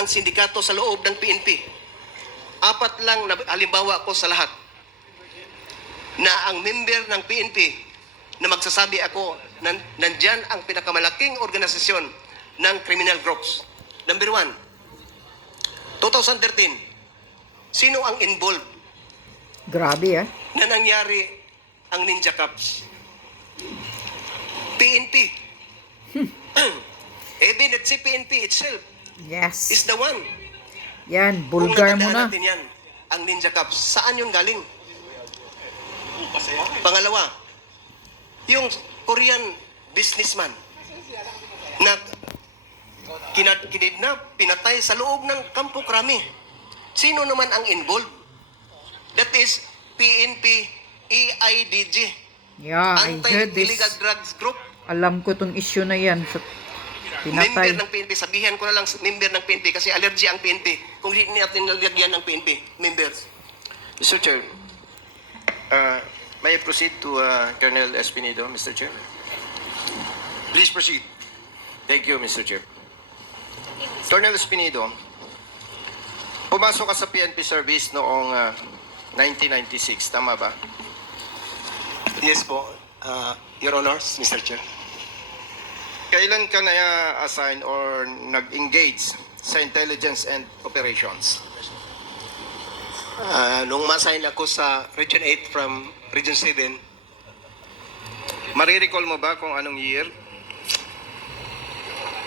ng sindikato sa loob ng PNP. Apat lang na halimbawa ko sa lahat na ang member ng PNP na magsasabi ako na nandyan ang pinakamalaking organisasyon ng criminal groups. Number 1, 2013, sino ang involved Grabe na nangyari ang Ninja Cups? PNP. Even at si PNP itself Yes. is the one. Yan, Kung bulgar mo natandaan na. natin yan, ang Ninja Cups, saan yun galing? Pangalawa, yung Korean businessman na kinidnap, pinatay sa loob ng Kampo Krami. Sino naman ang involved? That is PNP EIDG, Yeah, I heard this. Anti-Illegal Drugs Group. Alam ko tong issue na yan. So, Member pinatay. ng PNP, sabihan ko na lang member ng PNP kasi allergy ang PNP. Kung hindi natin nalagyan ng PNP, members. Mr. Chair, may I proceed to Colonel Espinido, Mr. Chair? Please proceed. Thank you, Mr. Chair. Colonel Espinido, pumasok ka sa PNP service noong 1996, tama ba? Yes po, Your Honors, Mr. Chair. Kailan ka na-assign or nag-engage sa intelligence and operations? Nung ma-assign ako sa Region 8 from Region 7, Marirecall mo ba kung anong year?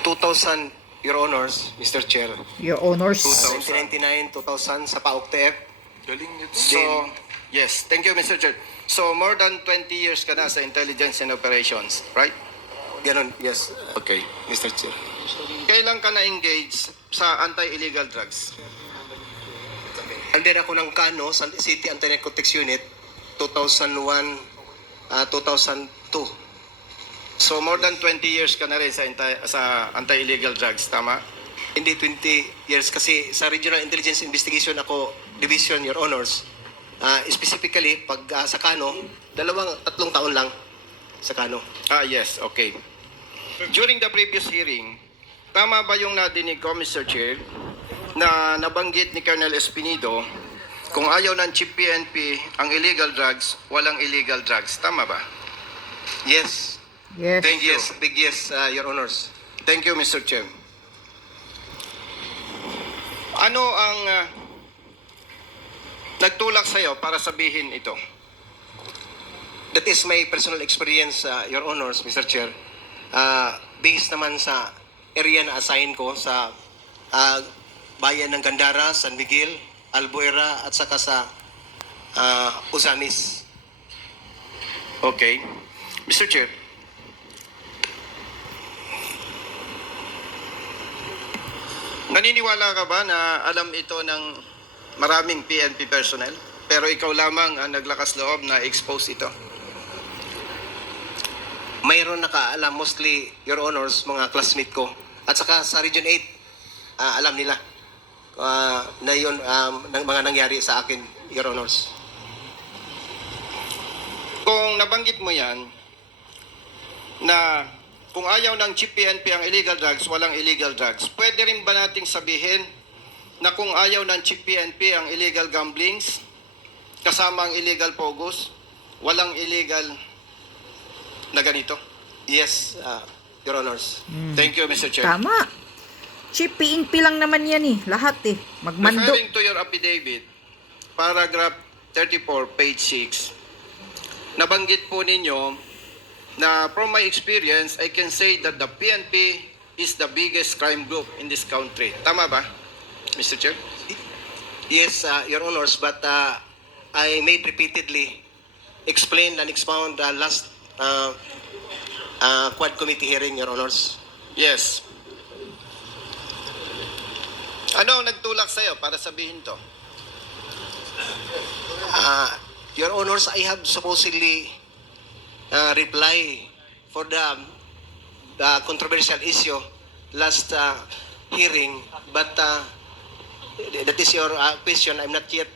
2000, Your Honors, Mr. Chair. Your honors. 1999, 2000 sa PAOK-TF. So, yes, thank you, Mr. Chair. So, more than 20 years ka na sa intelligence and operations, right? Ganon, yes, Okay. Mr. Chair. Kailan ka na-engage sa anti-illegal drugs? Under ako ng Kano, sa City Anti-Narcotics Unit, 2001, 2002. So more than 20 years ka na rin sa anti-illegal drugs, tama? Hindi 20 years kasi sa Regional Intelligence Investigation ako, Division, Your Honors. Specifically, pag sa Kano, 3 taon lang sa Kano. Yes, okay. During the previous hearing, tama ba yung nadinig ko, Mr. Chair, na nabanggit ni Colonel Espinido kung ayaw ng Chief PNP ang illegal drugs, walang illegal drugs. Tama ba? Yes. Yes. Thank you. Yes, big yes, Your Honors. Thank you, Mr. Chair. Ano ang nagtulak sa'yo para sabihin ito? That is my personal experience, Your Honors, Mr. Chair. Based naman sa area na assign ko sa bayan ng Gandara, San Miguel, Albuera, at saka sa Usamis. Okay. Mr. Chair, naniniwala ka ba na alam ito ng maraming PNP personnel? Pero ikaw lamang ang naglakas loob na expose ito? Mayroon nakaalam, mostly, Your Honors, mga classmate ko. At saka sa Region 8, alam nila na yun ng mga nangyari sa akin, Your Honors. Kung nabanggit mo yan, na kung ayaw ng Chief PNP ang illegal drugs, walang illegal drugs, pwede rin ba nating sabihin na kung ayaw ng Chief PNP ang illegal gamblings, kasama ang illegal pogos, walang illegal na ganito? Yes, Your Honors. Thank you, Mr. Chair. Tama. Chief PNP lang naman yan eh. Lahat eh. Magmando. Referring to your affidavit, paragraph 34, page 6, nabanggit po ninyo na from my experience, I can say that the PNP is the biggest crime group in this country. Tama ba, Mr. Chair? Yes, Your Honors, but I made repeatedly explain and expound last Quad Committee hearing, Your Honors. Yes. Ano ang nagtulak sa'yo para sabihin to? Your Honors, I have supposedly reply for the controversial issue last hearing, but that is your question. I'm not yet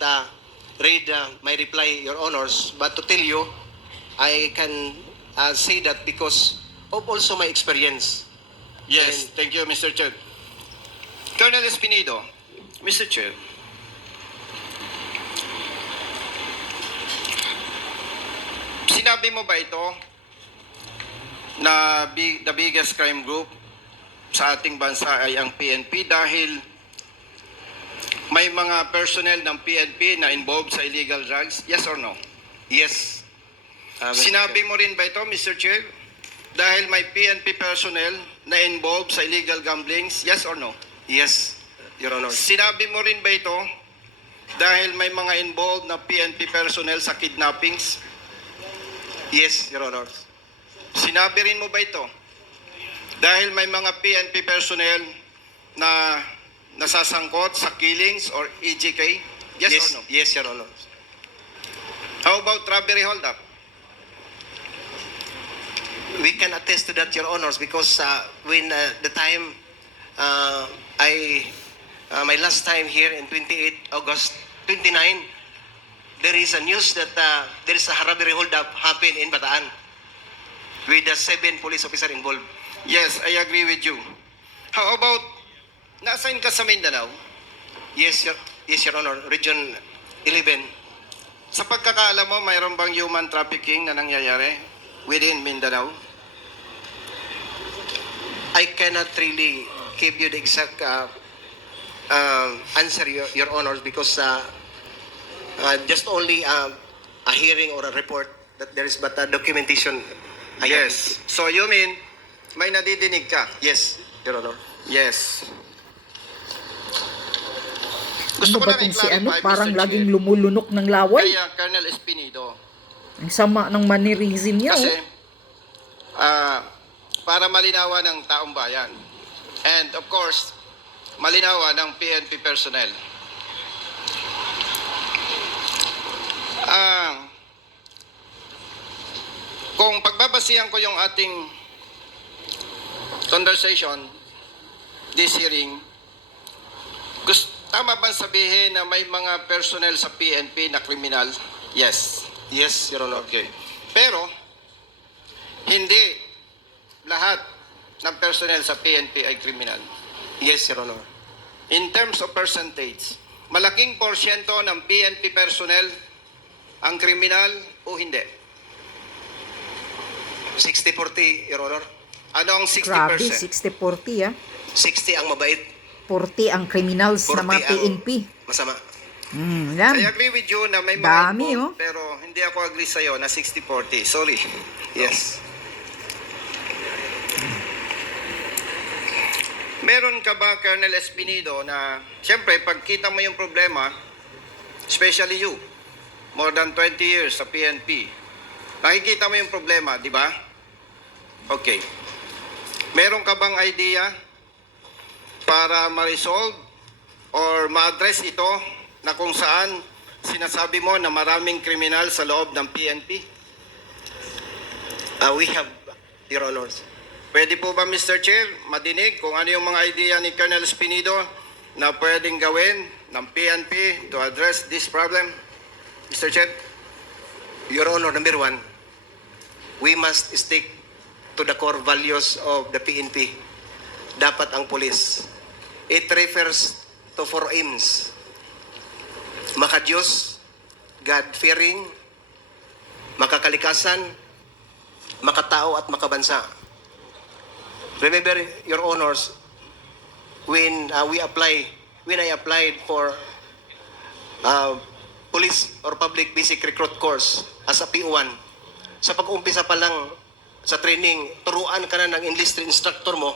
read my reply, Your Honors, but to tell you, I can say that because of also my experience. Yes, thank you, Mr. Chair. Colonel Espinido, Mr. Chair, sinabi mo ba ito na the biggest crime group sa ating bansa ay ang PNP dahil may mga personnel ng PNP na involved sa illegal drugs? Yes or no? Yes. Mr. Sinabi Chair. mo rin ba ito, Mr. Chair, dahil may PNP personnel na involved sa illegal gamblings? Yes or no? Yes, Your Honor. Sinabi mo rin ba ito dahil may mga involved na PNP personnel sa kidnappings? Yes, Your Honor. Sinabi rin mo ba ito dahil may mga PNP personnel na nasasangkot sa killings or EJK? Yes, or no? Yes, Your Honor. How about robbery hold-up? We can attest to that, Your Honors, because when the time my last time here in 28 August 29, there is a news that there is a robbery hold-up happen in Bataan with the 7 police officer involved. Yes, I agree with you. How about, na-assign ka sa Mindanao? Yes, Your Honor. Region 11. Sa pagkakaalam mo, mayroon bang human trafficking na nangyayari within Mindanao? I cannot really give you the exact answer, Your Honors, because just only a hearing or a report that there is but a documentation. Yes. So you mean, may nadidinig ka? Yes, Your Honor. Yes. Ano ko ba lang tong si ano? i-clarify, Parang Mr. laging Chair. lumulunok ng laway. Kaya Colonel Espinido, Ang sama ng mannerism niya. kasi Oh. para malinawan ng taong bayan and of course malinawan ng PNP personnel. Kung pagbabasihan ko yung ating conversation this hearing, tama bang sabihin na may mga personnel sa PNP na kriminal? Yes. Yes, Your Honor. Okay. Pero, hindi lahat ng personnel sa PNP ay kriminal. Yes, Your Honor. In terms of percentage, malaking porsyento ng PNP personnel ang kriminal o hindi? 60-40, Your Honor. Ano ang 60%? Grabe, 60-40 ah. 60 ang mabait, 40 ang criminals 40 na mga ang PNP. masama. Yan. I agree with you na may mga Dami, involved, oh. pero hindi ako agree sa'yo na 60-40. Sorry. Yes. Meron ka ba, Colonel Espinido, na siyempre, pagkita mo yung problema, especially you, more than 20 years sa PNP, nakikita mo yung problema, di ba? Okay. Meron ka bang idea para ma-resolve or ma-address ito na kung saan sinasabi mo na maraming kriminal sa loob ng PNP? We have, Your Honors. Pwede po ba, Mr. Chair, madinig kung ano yung mga idea ni Colonel Espinido na pwedeng gawin ng PNP to address this problem? Mr. Chair? Your Honor, number 1, we must stick to the core values of the PNP. Dapat ang pulis. It refers to 4 aims. Makadiyos, God-fearing, makakalikasan, makatao at makabansa. Remember, Your Honors, when I applied for police or public basic recruit course as a PO1, sa pag-umpisa pa lang sa training, turuan ka na ng enlisted instructor mo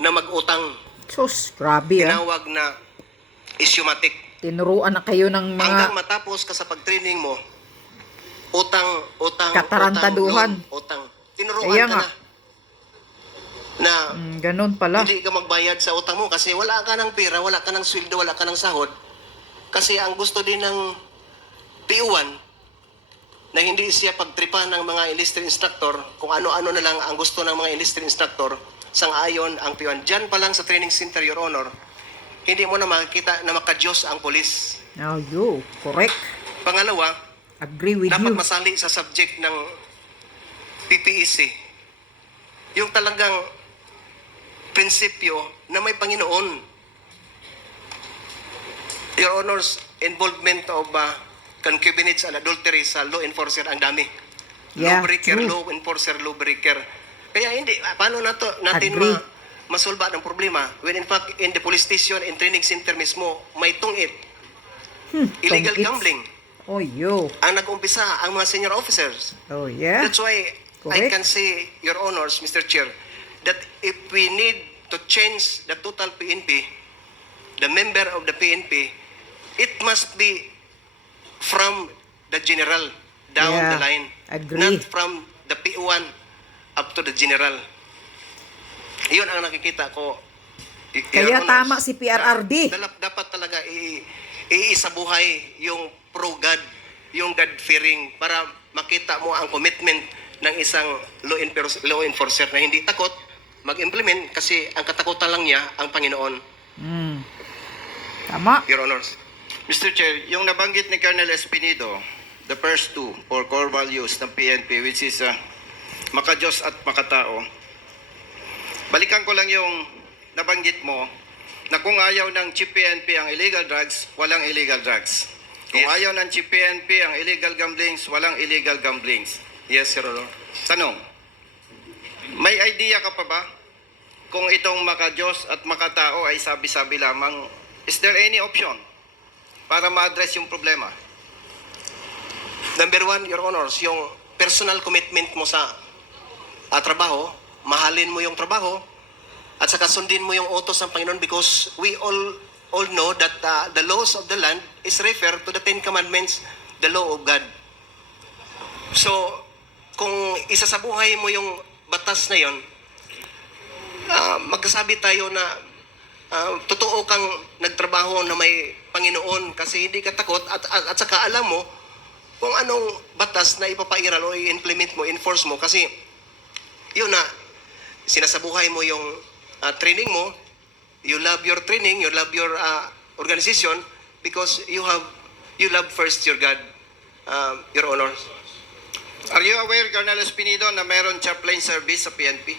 na mag-utang. Sus, grabe ah. Tinawag na isyomatic. Tinuruan na kayo ng Hanggang mga matapos ka sa pag-training mo, utang, Katarantaduhan. utang. Tinuruan Kaya ka nga. na ganun pala. hindi ka magbayad sa utang mo kasi wala ka ng pera, wala ka ng sweldo, wala ka ng sahod. Kasi ang gusto din ng PO1 na hindi siya pagtripan ng mga enlisted instructor, kung ano-ano na lang ang gusto ng mga enlisted instructor, sang-ayon ang PO1. Diyan pa lang sa training center, Your Honor, hindi mo na makikita na makadiyos ang polis. Oh, you. Correct. Pangalawa, Agree with dapat you. masali sa subject ng PPEC. Yung talagang prinsipyo na may Panginoon. Your Honor's involvement of concubinage and adultery sa law enforcer ang dami. Yeah, Lawbreaker, true. law enforcer, lawbreaker. Kaya hindi, paano natin Agree. masolba ng problema when in fact in the police station and training center mismo may tungit. Illegal Tungits. gambling. Oh, yo. Ang nag-umpisa ang mga senior officers. Oh, yeah. That's why I Correct. can say, Your Honors, Mr. Chair, that if we need to change the total PNP, the member of the PNP, it must be from the general down Yeah, the line. agree. Not from the P1 up to the general. Iyon ang nakikita ko. Your Kaya Honors, tama si PRRD. Dapat talaga iisabuhay yung pro-God, yung God-fearing para makita mo ang commitment ng isang law enforcer na hindi takot mag-implement kasi ang katakutan lang niya ang Panginoon. Tama. Your Honors. Mr. Chair, yung nabanggit ni Colonel Espinido, the first two or core values ng PNP, which is makadiyos at makatao. Balikan ko lang yung nabanggit mo na kung ayaw ng Chief PNP ang illegal drugs, walang illegal drugs. Kung Yes. ayaw ng Chief PNP ang illegal gamblings, walang illegal gamblings. Yes, Your Honor. Tanong, may idea ka pa ba kung itong makadiyos at makatao ay sabi-sabi lamang, is there any option para ma-address yung problema? Number one, Your Honors, yung personal commitment mo sa trabaho, mahalin mo yung trabaho, at saka sundin mo yung utos ng Panginoon because we all know that the laws of the land is referred to the Ten Commandments, the law of God. So, kung isa sa buhay mo yung batas na yon, magsasabi tayo na totoo kang nagtrabaho na may Panginoon kasi hindi ka takot at saka alam mo kung anong batas na ipapairal o i-implement mo, enforce mo kasi yun na sinasabuhay mo yung training mo, you love your training, you love your organization because you love first your God, Your Honors. Are you aware, Colonel Espinido, na meron chaplain service sa PNP?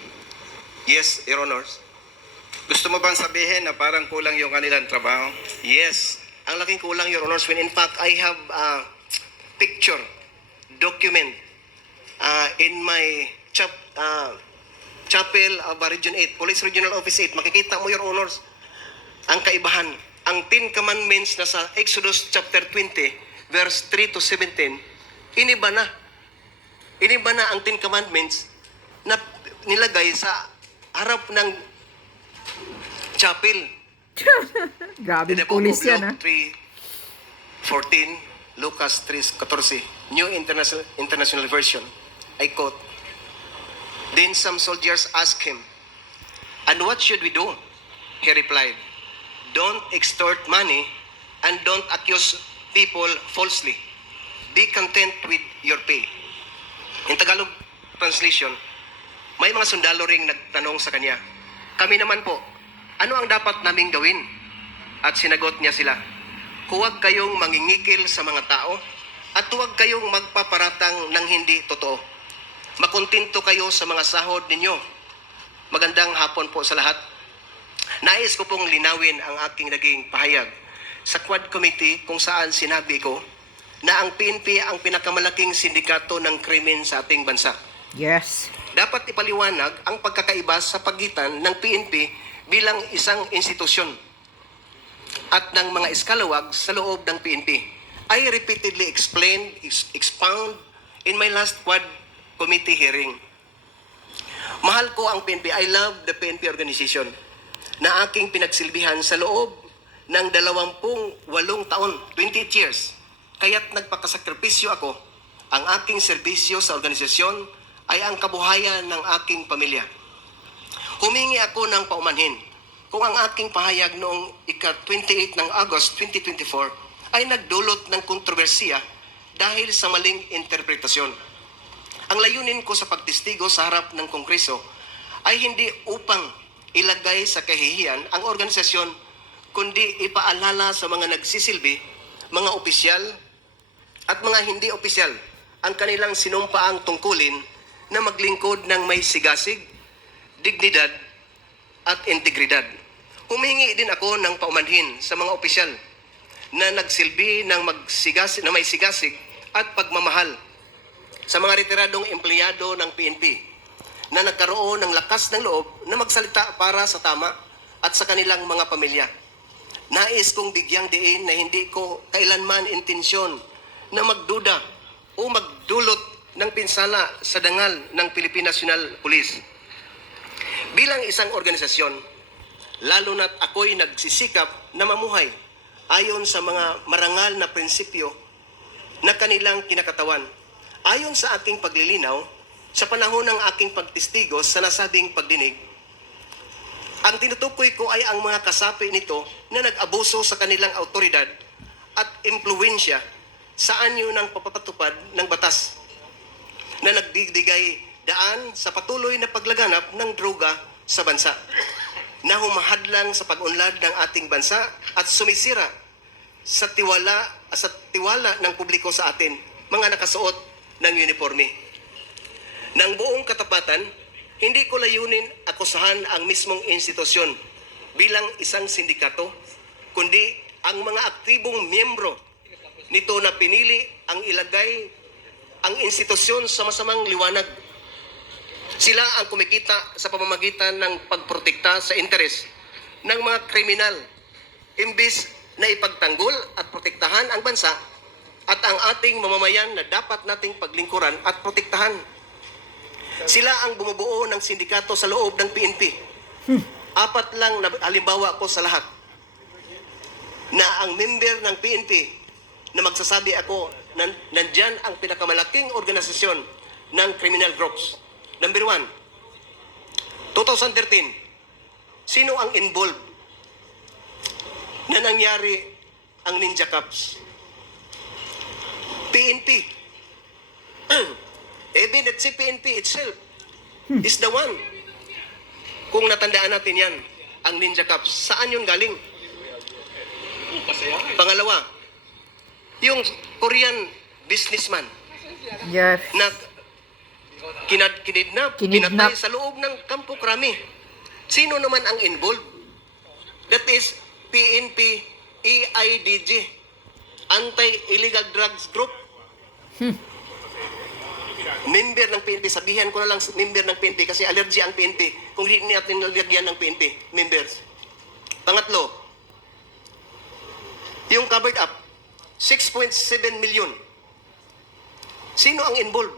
Yes, Your Honors. Gusto mo bang sabihin na parang kulang yung kanilang trabaho? Yes, ang laking kulang, Your Honors, when in fact I have a picture, document in my chapel of Region 8, Police Regional Office 8. Makikita mo, Your Honors, ang kaibahan. Ang 10 Commandments na sa Exodus chapter 20, verse 3 to 17, iniba na. Iniba na ang 10 Commandments na nilagay sa harap ng chapel. Grabe The book pulis of yan, ha? Luke 3:14, Lucas 3:14, New International Version. I quote, "Then some soldiers asked him, 'And what should we do?' He replied, 'Don't extort money and don't accuse people falsely. Be content with your pay.'" In Tagalog translation, may mga sundalo ring nagtanong sa kanya, "Kami naman po, ano ang dapat naming gawin?" At sinagot niya sila, "Huwag kayong mangingikil sa mga tao at huwag kayong magpaparatang ng hindi totoo. Makontento kayo sa mga sahod ninyo." Magandang hapon po sa lahat. Nais ko pong linawin ang aking naging pahayag sa Quad Committee kung saan sinabi ko na ang PNP ang pinakamalaking sindikato ng krimen sa ating bansa. Yes. Dapat ipaliwanag ang pagkakaiba sa pagitan ng PNP bilang isang institusyon at ng mga eskalawag sa loob ng PNP. I repeatedly expound in my last Quad Committee hearing. Mahal ko ang PNP. I love the PNP organization na aking pinagsilbihan sa loob ng 28 taon, 28 years. Kaya't nagpakasakripisyo ako. Ang aking serbisyo sa organisasyon ay ang kabuhayan ng aking pamilya. Humingi ako ng paumanhin kung ang aking pahayag noong ika-28 ng August 2024 ay nagdulot ng kontrobersiya dahil sa maling interpretasyon. Ang layunin ko sa pagtestigo sa harap ng Kongreso ay hindi upang ilagay sa kahihiyan ang organisasyon, kundi ipaalala sa mga nagsisilbi, mga opisyal at mga hindi opisyal ang kanilang sinumpaang tungkulin na maglingkod ng may sigasig, dignidad at integridad. Humingi din ako ng paumanhin sa mga opisyal na nagsilbi ng na may sigasig at pagmamahal sa mga retiradong empleyado ng PNP na nagkaroon ng lakas ng loob na magsalita para sa tama at sa kanilang mga pamilya. Nais kong bigyang diin na hindi ko kailanman intensyon na magduda o magdulot ng pinsala sa dangal ng Philippine National Police. Bilang isang organisasyon, lalo na't ako'y nagsisikap na mamuhay ayon sa mga marangal na prinsipyo na kanilang kinakatawan. Ayon sa aking paglilinaw, sa panahon ng aking pagtistigos sa nasabing pagdinig, ang tinutukoy ko ay ang mga kasapi nito na nag-abuso sa kanilang autoridad at impluwensya sa anyo ng papapatupad ng batas na nagdigdigay daan sa patuloy na paglaganap ng droga sa bansa na humahadlang sa pag-unlad ng ating bansa at sumisira sa tiwala ng publiko sa atin, mga nakasuot ng uniforme. Nang buong katapatan, hindi ko layunin akusahan ang mismong institusyon bilang isang sindikato, kundi ang mga aktibong miyembro nito na pinili ang ilagay ang institusyon sa masamang liwanag. Sila ang kumikita sa pamamagitan ng pagprotekta sa interes ng mga kriminal, imbis na ipagtanggol at protektahan ang bansa at ang ating mamamayan na dapat nating paglingkuran at protektahan. Sila ang bumubuo ng sindikato sa loob ng PNP. Apat lang na halimbawa ko sa lahat na ang member ng PNP na magsasabi ako na nandyan ang pinakamalaking organisasyon ng criminal groups. Number 1, 2013, sino ang involved na nangyari ang Ninja Cups? PNP. Evident si PNP itself is the one. Kung natandaan natin yan, ang Ninja Cups, saan yun galing? Pangalawa, yung Korean businessman Yes. na kinidnap, pinatay sa loob ng Kampo Krami. Sino naman ang involved? That is PNP EIDG, Anti-Illegal Drugs Group. Member ng PNP, sabihan ko na lang member ng PNP kasi allergy ang PNP kung hindi natin nalagyan ng PNP members. Pangatlo, yung covered up, 6.7 million. Sino ang involved?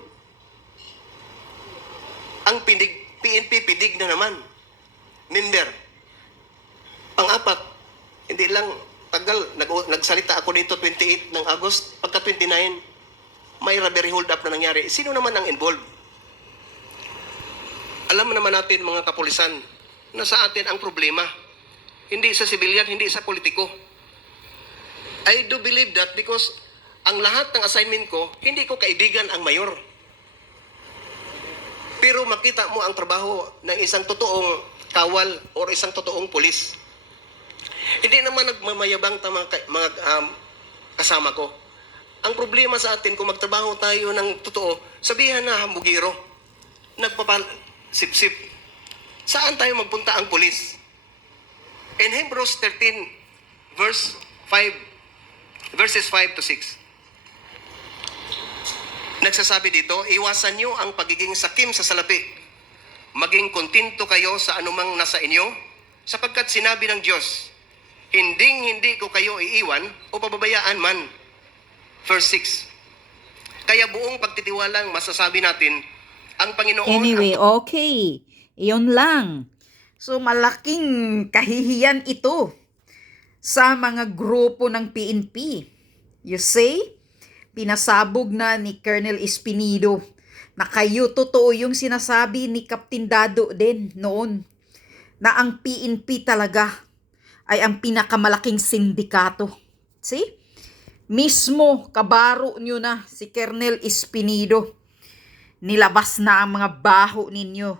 Ang PNP pidig na naman. Member. Pang-apat, hindi lang tagal, nagsalita ako dito 28 ng August, pagka 29, may robbery hold up na nangyari. Sino naman ang involved? Alam naman natin mga kapulisan na sa atin ang problema. Hindi sa sibilyan, hindi sa politiko. I do believe that because ang lahat ng assignment ko, hindi ko kaibigan ang mayor. Pero makita mo ang trabaho ng isang totoong kawal o isang totoong pulis. Hindi naman nagmamayabang mga kasama ko. Ang problema sa atin, kung magtrabaho tayo ng totoo, sabihan na hambugiro, nagpapasip-sip. Saan tayo magpunta ang pulis? In Hebrews 13, verses 5 to 6. Nagsasabi dito, iwasan nyo ang pagiging sakim sa salapi. Maging kontento kayo sa anumang nasa inyo, sapagkat sinabi ng Diyos, hindi ko kayo iiwan o pababayaan man. Verse 6. Kaya buong pagtitiwalang masasabi natin, ang Panginoon... Anyway, okay. Iyon lang. So, malaking kahihiyan ito sa mga grupo ng PNP. You see? Pinasabog na ni Colonel Espinido na kayo totoo yung sinasabi ni Captain Dado din noon na ang PNP talaga ay ang pinakamalaking sindikato. See? Mismo kabaro nyo na si Colonel Espinido. Nilabas na ang mga baho ninyo.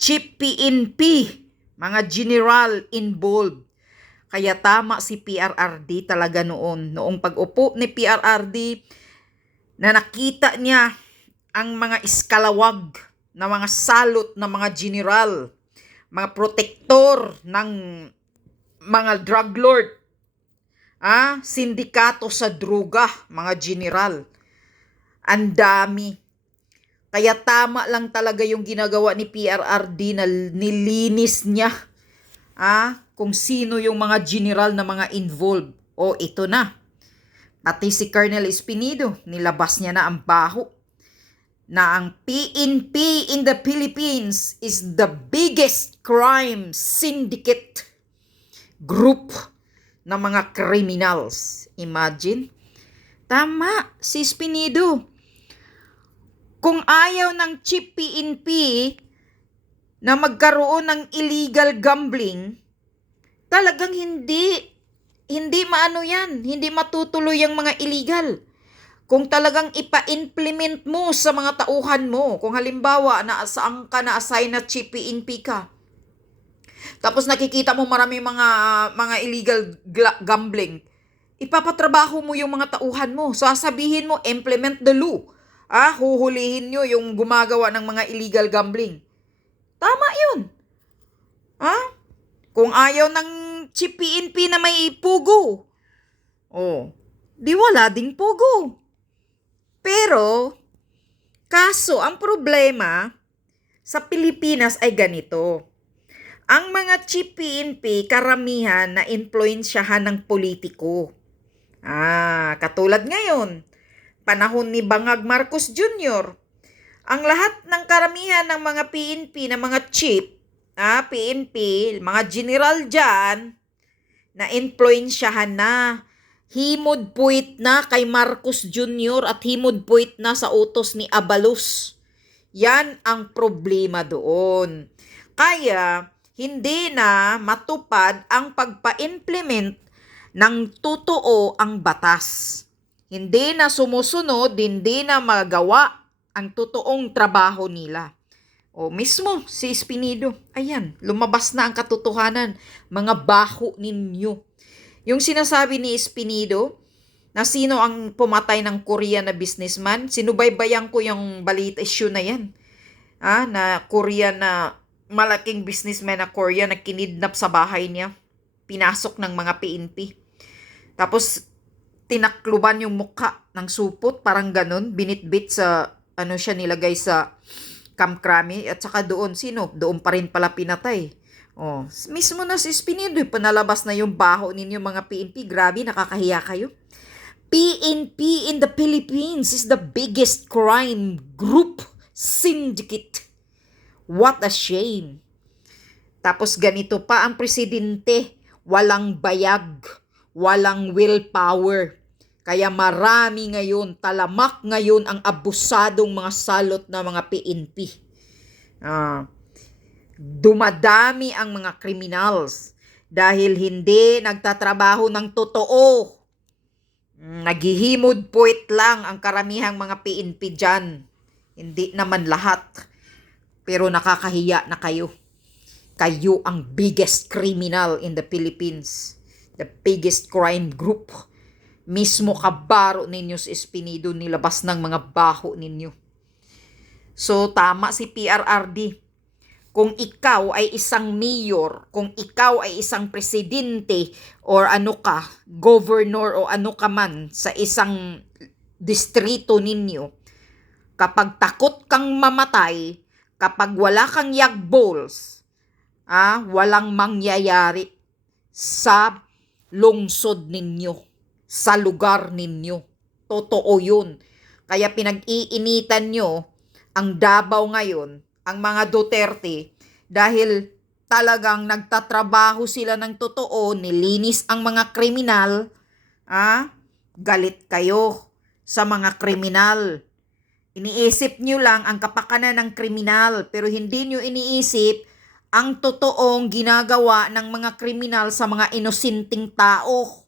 Chief PNP, mga general involved. Kaya tama si PRRD talaga noong pag-upo ni PRRD na nakita niya ang mga iskalawag na mga salot na mga general, mga protektor ng mga drug lord Sindikato sa droga, mga general. Ang dami. Kaya tama lang talaga yung ginagawa ni PRRD na nilinis niya kung sino yung mga general na mga involved. O ito na. Pati si Colonel Espinido, nilabas niya na ang baho na ang PNP in the Philippines is the biggest crime syndicate group ng mga criminals. Imagine. Tama, si Espinido. Kung ayaw ng chief PNP na magkaroon ng illegal gambling, talagang hindi maano yan, hindi matutuloy ang mga illegal. Kung talagang ipa-implement mo sa mga tauhan mo, kung halimbawa saan ka na-assign na chief PNP ka, tapos nakikita mo maraming mga illegal gambling, ipapatrabaho mo yung mga tauhan mo. Sasabihin mo, implement the law. Huhulihin nyo yung gumagawa ng mga illegal gambling. Tama yun. Kung ayaw ng chief PNP na may pugo, di wala ding pugo. Pero, kaso, ang problema sa Pilipinas ay ganito. Ang mga chief PNP, karamihan na influensyahan ng politiko. Katulad ngayon, panahon ni Bangag Marcos Jr., ang lahat ng karamihan ng mga PNP, na mga chief, PNP, mga general dyan, na influensyahan na. Himod-puwit na kay Marcos Jr. at himod-puwit na sa utos ni Abalos. Yan ang problema doon. Kaya, hindi na matupad ang pagpa-implement ng totoo ang batas. Hindi na sumusunod, hindi na magawa ang totoong trabaho nila. Mismo si Espinido, ayan, lumabas na ang katotohanan, mga baho ninyo. Yung sinasabi ni Espinido na sino ang pumatay ng Korean na businessman, sinubaybayan ko yung balita issue na yan. Na Korean na malaking businessman na Korean na kinidnap sa bahay niya. Pinasok ng mga PNP. Tapos tinakluban yung mukha ng supot, parang ganun, binitbit sa, siya nilagay sa kamkrami, at saka doon, doon pa rin pala pinatay. Mismo na si Espinido, panalabas na yung baho ninyo mga PNP. Grabe, nakakahiya kayo. PNP in the Philippines is the biggest crime group syndicate. What a shame. Tapos ganito pa ang presidente, walang bayag, walang willpower. Kaya marami ngayon, talamak ngayon ang abusadong mga salot na mga PNP. Dumadami ang mga criminals dahil hindi nagtatrabaho ng totoo. Naghihimod-puwit lang ang karamihang mga PNP dyan. Hindi naman lahat. Pero nakakahiya na kayo. Kayo ang biggest criminal in the Philippines. The biggest crime group. Mismo kabaro ninyo si Espinido, nilabas ng mga baho ninyo. So, tama si PRRD. Kung ikaw ay isang mayor, kung ikaw ay isang presidente, or governor o ano ka man sa isang distrito ninyo, kapag takot kang mamatay, kapag wala kang yagbols, walang mangyayari sa lungsod ninyo, sa lugar ninyo. Totoo yun. Kaya pinag-iinitan nyo ang Davao ngayon, ang mga Duterte, dahil talagang nagtatrabaho sila ng totoo, nilinis ang mga kriminal, galit kayo sa mga kriminal. Iniisip nyo lang ang kapakanan ng kriminal, pero hindi nyo iniisip ang totoong ginagawa ng mga kriminal sa mga inosinting tao.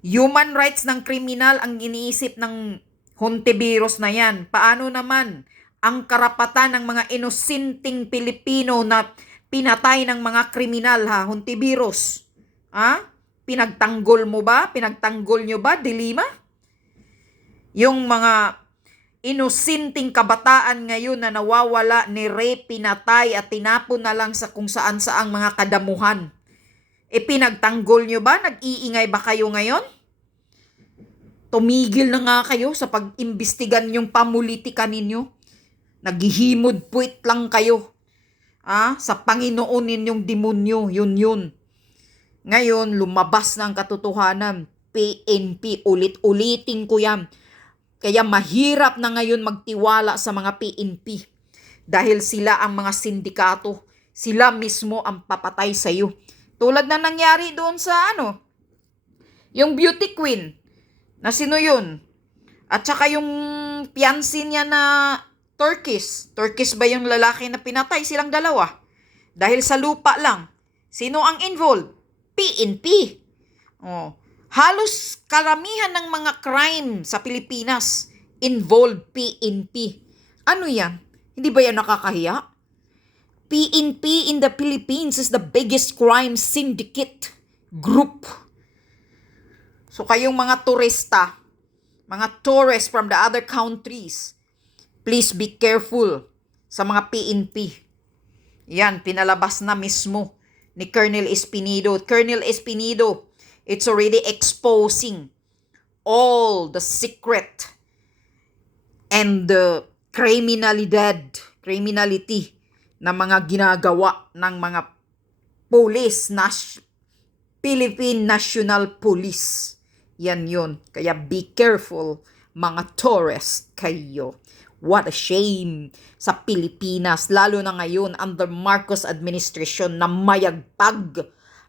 Human rights ng kriminal ang iniisip ng Hontiveros na yan. Paano naman ang karapatan ng mga inosinting Pilipino na pinatay ng mga kriminal, Hontiveros? Pinagtanggol mo ba? Pinagtanggol nyo ba, Dilima? Yung mga inosinting kabataan ngayon na nawawala, ni-rape, pinatay at tinapon na lang sa kung saan-saang mga kadamuhan. Pinagtanggol nyo ba? Nag-iingay ba kayo ngayon? Tumigil na nga kayo sa pag-imbestigan yung pamulitika ninyo. Naghihimod puwit lang kayo. Sa Panginoon ninyong demonyo, yun. Ngayon, lumabas na ang katotohanan. PNP, ulit-ulitin ko yan. Kaya mahirap na ngayon magtiwala sa mga PNP. Dahil sila ang mga sindikato. Sila mismo ang papatay sa iyo. Tulad na nangyari doon sa yung beauty queen. Na sino yun? At saka yung fiancé niya na Turkish. Turkish ba yung lalaki na pinatay? Silang dalawa. Dahil sa lupa lang. Sino ang involved? PNP. Halos karamihan ng mga crime sa Pilipinas involved PNP. Ano yan? Hindi ba yan nakakahiya? PNP in the Philippines is the biggest crime syndicate group. So kayong mga turista, mga tourists from the other countries, please be careful sa mga PNP. Yan, pinalabas na mismo ni Colonel Espinido. Colonel Espinido, it's already exposing all the secret and the criminality na mga ginagawa ng mga police, Philippine National Police. Yan yun. Kaya be careful, mga tourist kayo. What a shame sa Pilipinas, lalo na ngayon under Marcos administration na mayagpag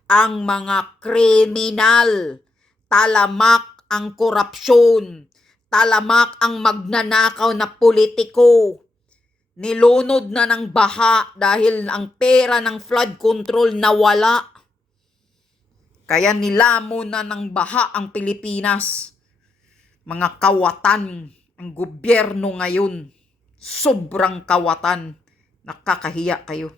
ang mga kriminal. Talamak ang korupsyon. Talamak ang magnanakaw na politiko. Nilunod na ng baha dahil ang pera ng flood control nawala. Kaya nilamon na ng baha ang Pilipinas. Mga kawatan ang gobyerno ngayon. Sobrang kawatan. Nakakahiya kayo.